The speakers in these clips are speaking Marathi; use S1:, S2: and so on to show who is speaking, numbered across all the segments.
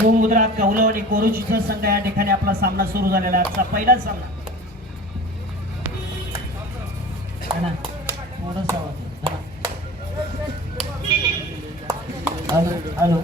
S1: शिवमुद्रा कौलव आणि कोरुचीचा संघ या ठिकाणी आपला सामना सुरू झालेला आहे. आजचा पहिला सामना. है ना? आवाज हॅलो हॅलो.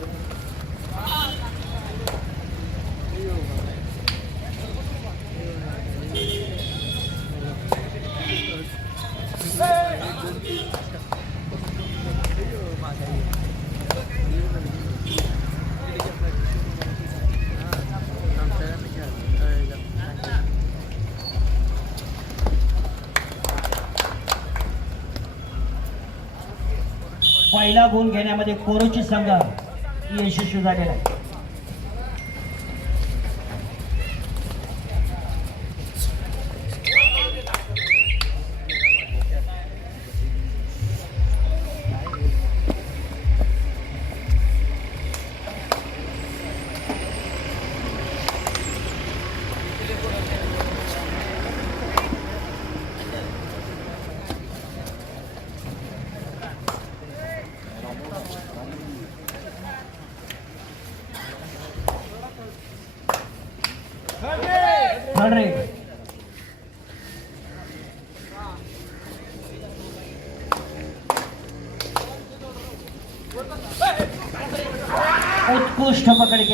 S1: पहिला गुण घेण्यामध्ये कोरोची संघ यशस्वी झालेला आहे.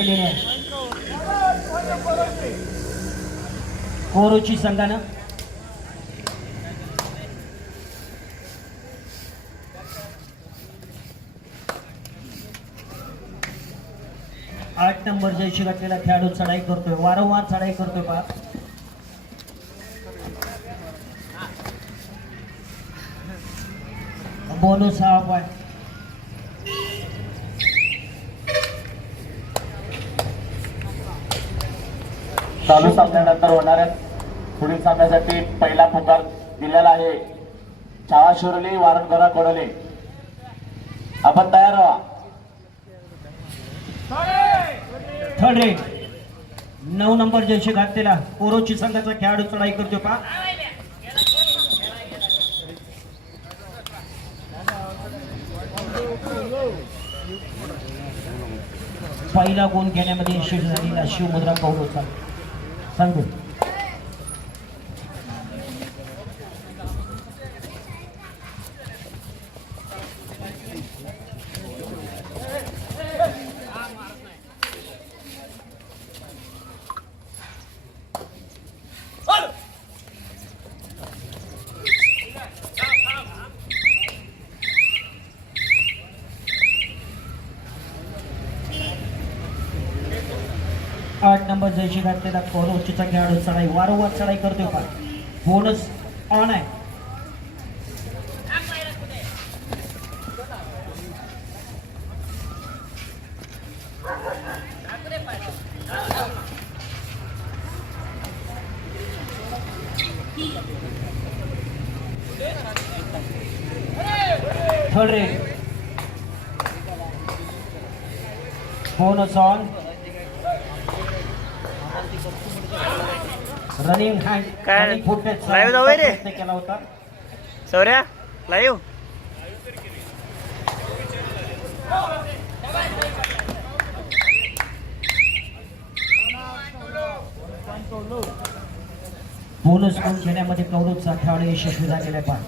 S1: केलेली आहे कोरोची संघानं आठ नंबर जयशी घातलेला खेळाडू चढाई करतोय. वारंवार चढाई करतोय पा बोनस हा पॉईंट
S2: चालू सामन्यानंतर आहेत. पुढील सामन्यासाठी पहिला पुकार दिलेला आहे. छावा शिरोली वारणगोरा कोडोले. आपण तयार व्हा
S1: थर्ड रेड नऊ नंबर जयशी घातलेला. कोरोची संघाचा खेळाडू चढाई करतो का पहिला गुण घेण्यामध्ये यशस्वी झालेला शिवमुद्रा कौरवचा संघ आठ नंबर जयशी घातलेला कॉलोचीचा खेळाडू चढाई वारंवार चढाई करतोय पहा बोनस ऑन आहे. Third raid bonus on running hand
S3: काय?
S1: फुटनेस
S3: Live जाऊ रे?
S1: प्रयत्न केला होता
S3: सौर्या लाईव्ह
S1: बोनस गुण घेण्यामध्ये कौरवचा खेळाडू यशस्वी झालेला आहे पहा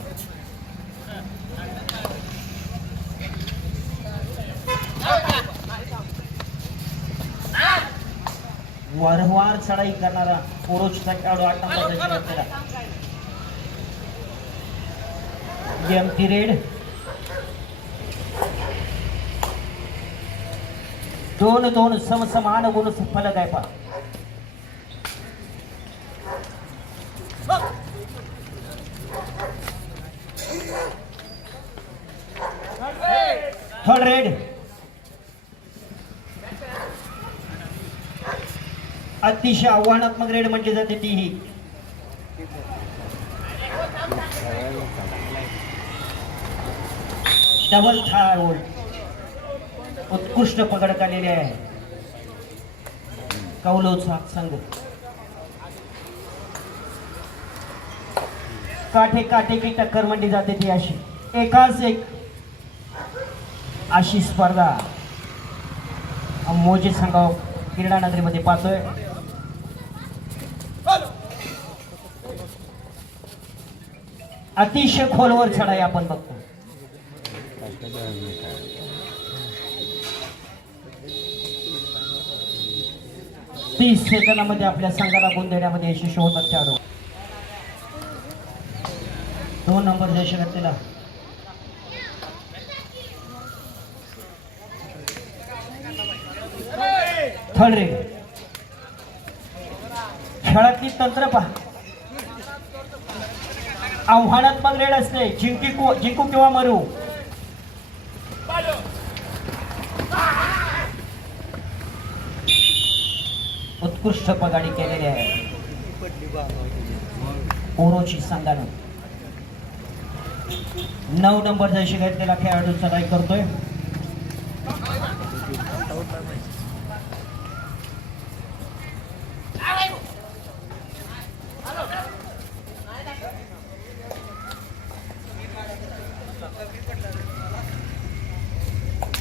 S1: वारंवार चढाई करणारा कोरोचचा खेळाडू आठ नंबर जयशी घातलेला एमटी रेड. दोन दोन समसमान गुण फलक आहे पहा थर्ड रेड. अतिशय आव्हानात्मक रेड म्हटली जाते ती ही डबल थाळ होल्ड उत्कृष्ट पकड केलेली आहे. कौलोचा संघ. काठे काठे की टक्कर म्हणली जाते ती अशी. एकाच एक. अशी स्पर्धा. मोजे संघावर क्रीडा नगरीमध्ये पाहतोय. अतिशय खोलवर चढाई आपण बघतो. तीस सेकंदामध्ये आपल्या संघाला गुण देण्यामध्ये यशस्वी होतात खेळाडू दोन नंबर जयशगतीला थर्ड रेग. खेळातली तंत्र पहा. आव्हानात्मक रेड असते. जिंकी जिंकू किंवा मरू. उत्कृष्ट पगाडी केलेली आहे. ओरोची संघानं नऊ नंबर जशी घेतलेला खेळाडू चढाई करतोय.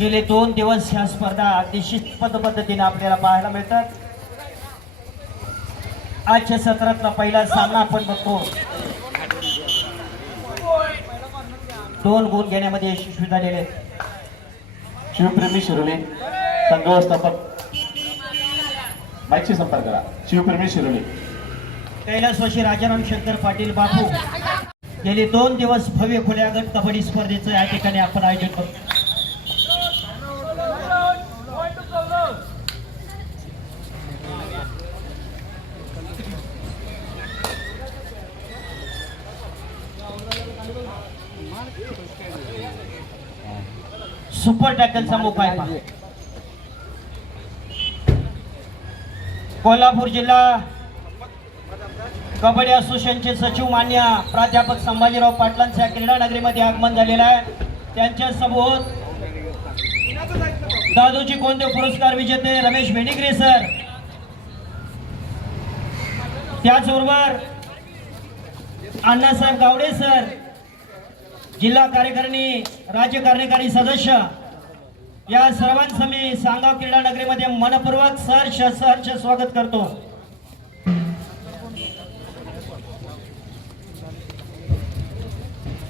S1: गेले दोन दिवस ह्या स्पर्धा अगदी शिस्तबद्ध पद्धतीने आपल्याला पाहायला मिळतात. आजच्या सत्रातला पहिला सामना आपण बघतो. दोन गुण घेण्यामध्ये यशस्वी झालेले.
S2: शिवप्रेमी शिरोली संघ व्यवस्थापक माईकशी संपर्क करा. शिवप्रेमी शिरोली.
S1: कैलासवासी राजाराम शंकर पाटील बापू. गेले दोन दिवस भव्य खुल्या गट कबड्डी स्पर्धेचं या ठिकाणी आपण आयोजन करतो. सुपर टॅकलचा मोका आहे कोल्हापूर जिल्हा कबड्डी असोसिएशनचे सचिव मान्य प्राध्यापक संभाजीराव पाटलांचं या क्रीडा नगरीमध्ये आगमन झालेलं आहे. त्यांच्यासमोर दादूजी कोणते पुरस्कार विजेते रमेश वेणिगरे सर. त्याचबरोबर अण्णासाहेब गावडे सर जिल्हा कार्यकारिणी राज्य कार्यकारी सदस्य या सर्वांचं मी सांगाव क्रीडा नगरीमध्ये मनपूर्वक सहर्ष सहर्ष स्वागत करतो.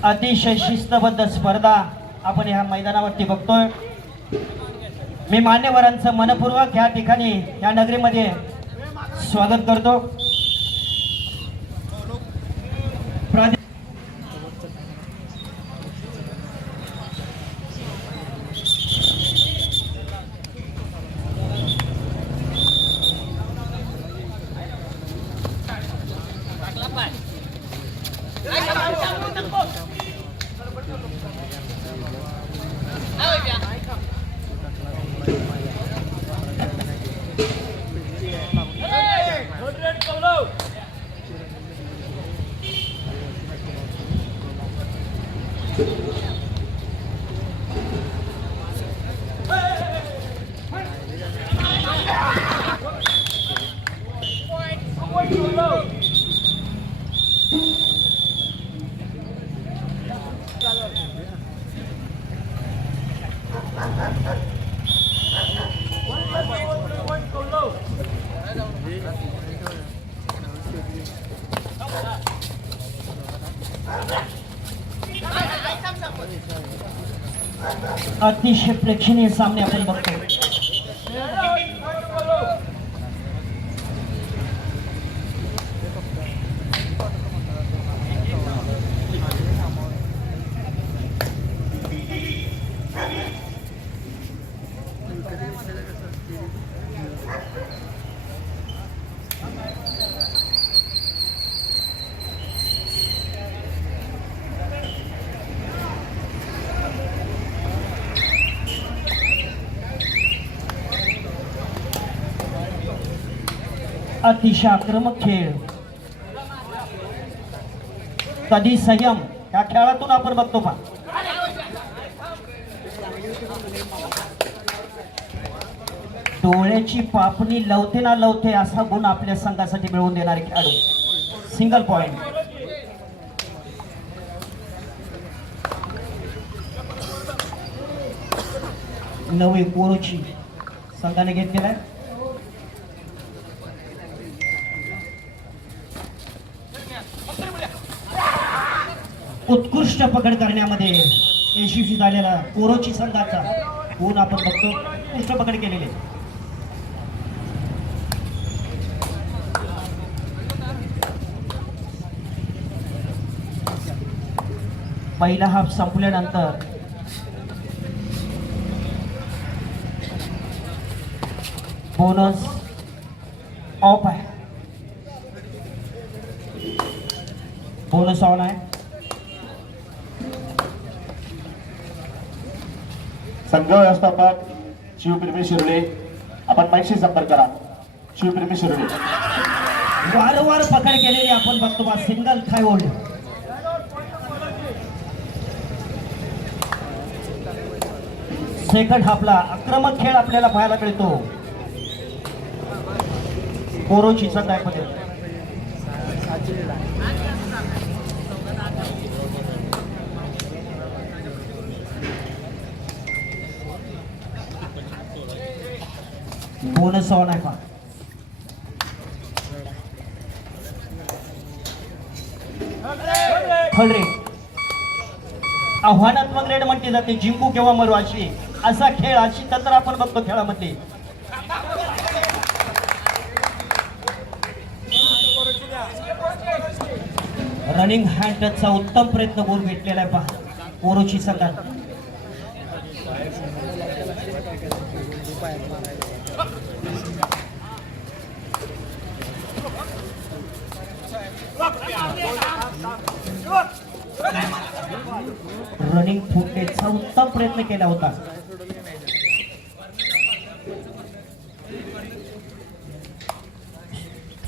S1: अतिशय शिस्तबद्ध स्पर्धा आपण ह्या मैदानावरती बघतोय. मी मान्यवरांचं मनपूर्वक या ठिकाणी या नगरीमध्ये स्वागत करतो. अतिशय प्रेक्षणीय सामने आपण बघतो अतिशय आक्रमक खेळ. कधी संयम या खेळातून आपण बघतो पा डोळ्याची पापणी लवते ना लवते असा गुण आपल्या संघासाठी मिळवून देणारे खेळाडू. सिंगल पॉइंट नवी कोरोची संघाने घेतलेला आहे. उत्कृष्ट पकड करण्यामध्ये यशस्वी झालेला कोरोची संघाचा गुण आपण बघतो. उत्कृष्ट पकड केलेले. पहिला हाफ संपल्यानंतर बोनस ऑफ आहे. बोनस ऑन आहे.
S2: संघ व्यवस्थापक शिवप्रेमी शिरोळे आपण माहिती संपर्क करा. शिवप्रेमी शिरोळे
S1: वारंवार पकड केलेली आपण बघतो बा सिंगल थाय होल्ड सेकंड हाफला आक्रमक खेळ आपल्याला पाहायला मिळतो. कोरोची संघामध्ये बोनस ऑन आहे पहा थर्ड रेड आव्हानात्मक रेड म्हटली जाते. जिंकू किंवा मरू अशी. असा खेळ अशी तंत्र आपण बघतो खेळामध्ये. रनिंग हँड टचचा उत्तम प्रयत्न गोल भेटलेला आहे पहा. ओरोची संघात. रनिंग फुटेजचा उत्तम प्रयत्न केला होता.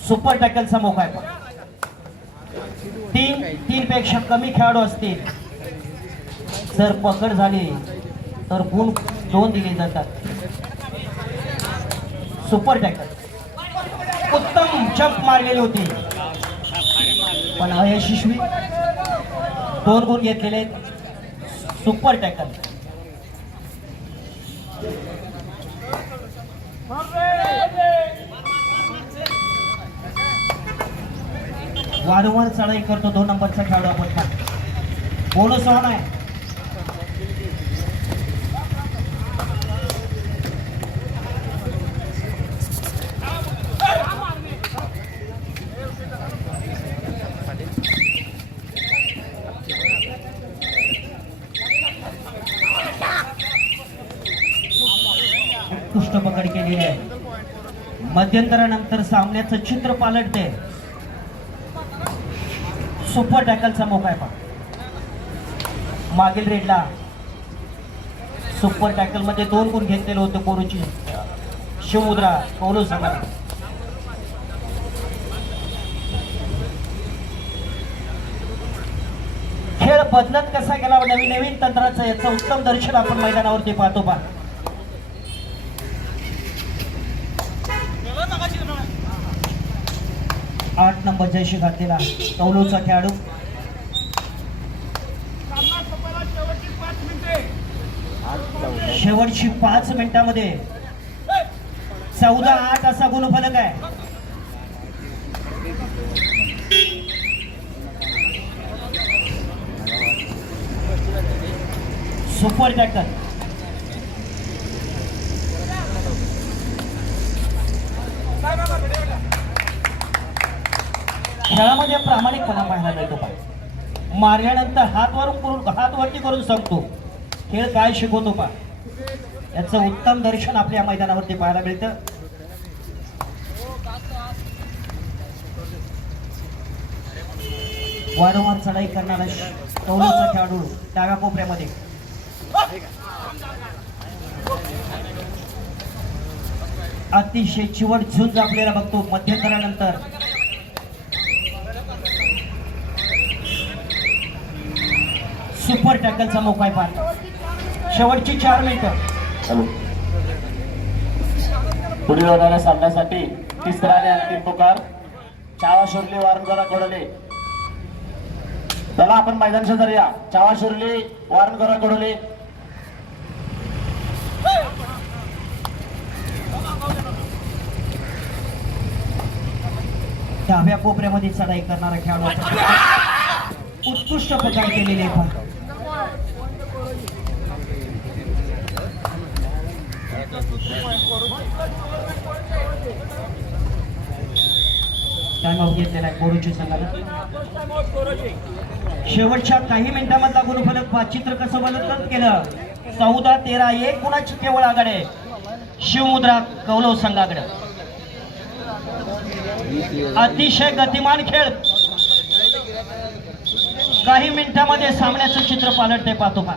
S1: सुपर टॅकलचा मोका आहे तीन तीन पेक्षा कमी खेळाडू असतील. जर पकड झाली तर गुण दोन दिले जातात. सुपर टॅकल उत्तम जंप मारलेली होती. पण अयशस्वी. दोन गुण घेतलेले आहेत. Super tackle. वारंवार चढाई करतो दोन नंबरचा खेळाडू आपण. बोनस ऑन आहे उत्कृष्ट पकड केलेली आहे तर सामन्याचं चित्र पालटते. सुपर टॅकलचा मोका आहे पहा. मागील रेडला सुपर टॅकलमध्ये दोन गुण घेतलेलं होतं कोरूची. शिवमुद्रा कोरू सांगा खेळ बदलत कसा गेला? नवीन नवीन तंत्राचं याचं उत्तम दर्शन आपण मैदानावरती पाहतो पहा. जयशी घातलेला कौलूचा खेळाडू. शेवटची पाच मिनिटामध्ये. चौदा आठ असा गुणफलक आहे. सुपर टॅकल खेळामध्ये प्रामाणिकपणा पाहायला मिळतो पा मारल्यानंतर हात वरून करून हात वरती करून सांगतो. खेळ काय शिकवतो पा याचं उत्तम दर्शन आपल्या मैदानावरती पाहायला मिळतं. वारंवार चढाई करणारा कौलाचा खेळाडू डाव्या कोपऱ्यामध्ये. अतिशय चिवट झुंज आपल्याला बघतो. मध्यंतरानंतर सुपर टॅकलचा मोका आहे पार. शेवटची चार मिनिटं
S2: पुढील होणाऱ्या सामन्यासाठी तिसरा आणि अंतिम पुकार. चावा शिर्ली वारंगरा कडोले. चला आपण मैदान शेजारी या. चावा शिर्ली वारंगरा कडोले.
S1: डाव्या कोपऱ्यामध्ये चढाई करणारा खेळाडू. उत्कृष्ट प्रकार केलेले पहा. टाइम घेतलेला आहे कोरोची संघाला. शेवटच्या काही मिनिटांमधला गुरुफलक पाचित्र कसं बदलत केलं? चौदा तेरा एक. कुणाची केवळ आघाडे शिवमुद्रा कौलव संघाकडे. अतिशय गतिमान खेळ. काही मिनिटांमध्ये सामन्याचं चित्र पालटते पाहतो पा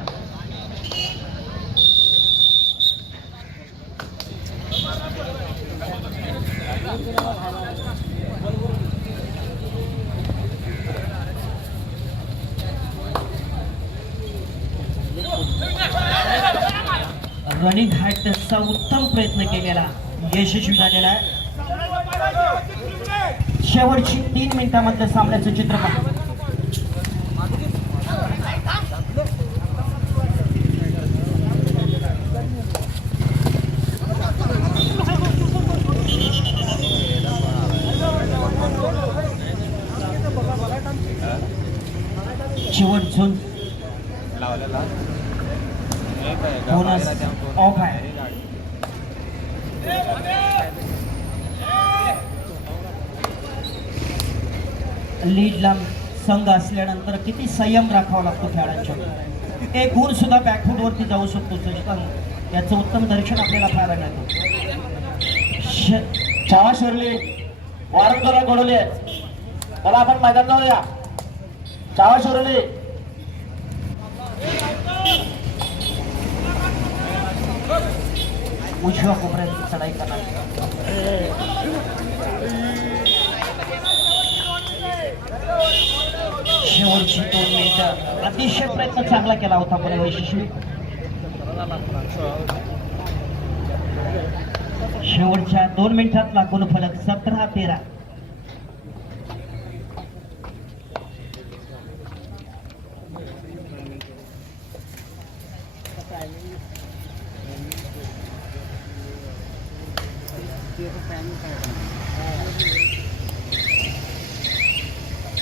S1: रनिंग हायटचा उत्तम प्रयत्न केलेला. यशस्वी झालेला आहे. शेवटची तीन मिनिटांमधलं सामन्याचं चित्र पहा. शेवट झोन बोनस ऑफ आहे लीडला संघ असल्यानंतर किती संयम राखावा लागतो खेळाडूंच्या एक गुण सुद्धा बॅकफूट वरती जाऊ शकतो चषकांत याचं उत्तम दर्शन आपल्याला पाहायला मिळतं.
S2: छावा शिरली. वारं घडवली घडवले मला आपण मैदान जाऊया. छावा शिरली.
S1: उजव्या कोपऱ्यात चढाई करणार. शेवटची दोन मिनिटं अतिशय प्रयत्न चांगला केला होता पण यशस्वी शेवटच्या दोन मिनिटात लागून फलक सतरा तेरा.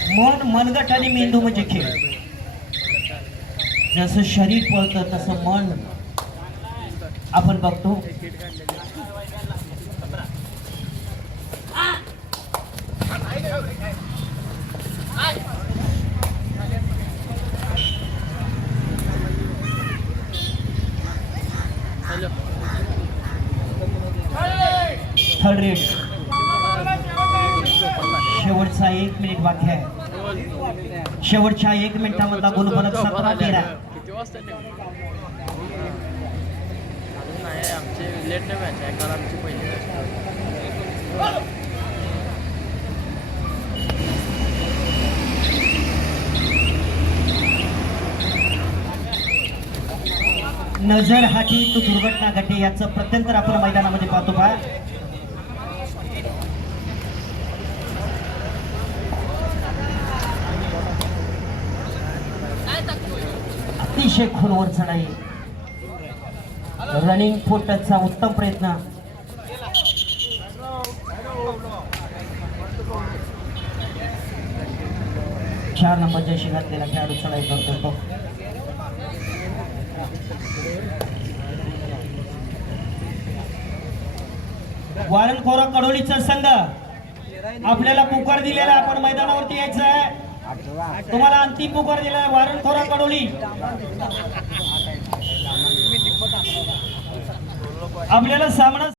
S1: मन मनगट आणि मेंदू म्हणजे खेळ. जसं शरीर पळतं तसं मन. आपण बघतो थर्ड रेड शेवटचा एक मिनिट बाकी आहे. शेवटच्या एक मिनिटामधला गुणफलक सतरा तेरा. नजर हाती तो दुर्घटना घटे याचं प्रत्यंतर आपण मैदानामध्ये पाहतो पहा. अतिशय खोलवर चढाई रनिंग फुटचा उत्तम प्रयत्न. चार नंबर जशी घातलेला खेळाडू चढाई करतो तो. वारण कोरा कडोलीचा संघ. आपल्याला पुकार दिलेला आपण मैदानावरती यायचं आहे तुम्हाला अंतिम पुकार दिला वारण थोरा कडोली आपल्याला सामना